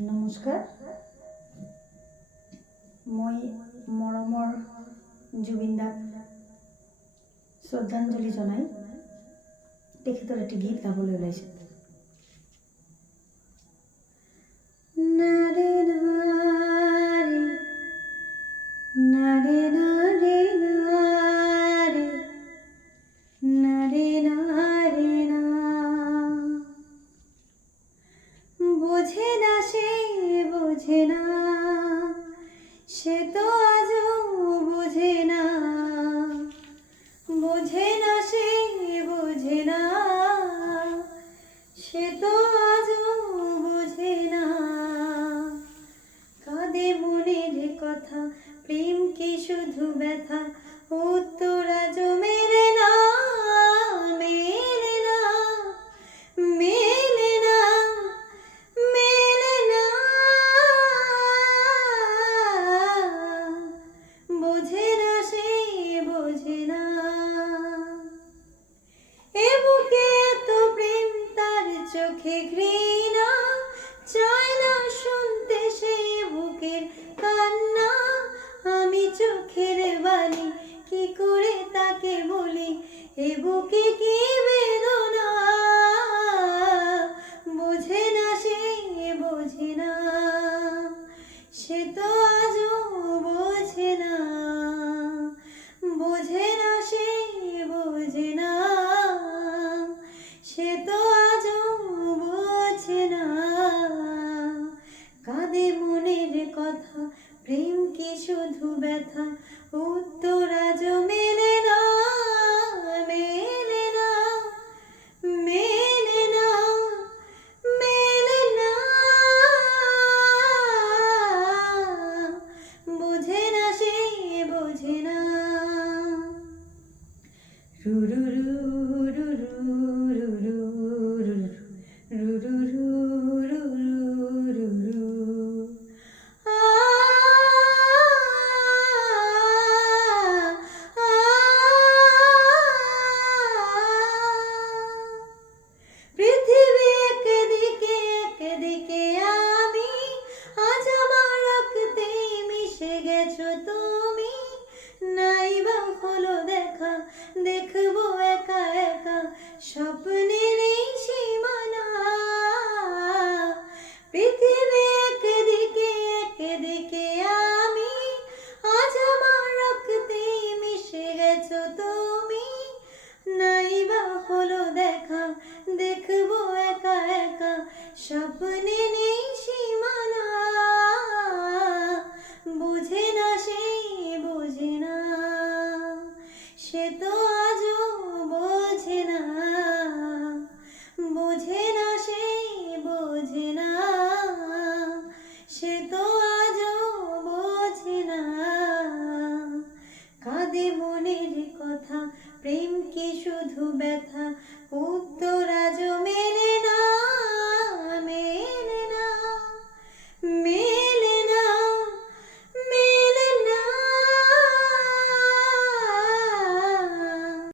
নমস্কাৰ। মই মৰমৰ জুবিন দাক শ্ৰদ্ধাঞ্জলি জনাই তেখেতৰ এটি গীত গাবলৈ ওলাইছে। নাৰে নাৰে নাৰে নাৰে নাৰে নাৰে নাৰে না, বোঝে না সে বোঝে না, সে তো আজও বোঝে না, বোঝে না সে বোঝে না, সে তো আজও বোঝে না। কাঁদে মনের কথা, প্রেম কি শুধু ব্যথা, উত্তর আজও মেলে না, মেলে না, মেলে না, মেলে না। বোঝে না সে বোঝে না, এ বুকে এত প্রেম তার চোখে ঘৃণা, চায় না শুনতে সে বুকের কান্না। আমি চোখের বালি কি করে তাকে বলি, এ বুকে কি বেদনা। বোঝে না সে বোঝে না, সে তো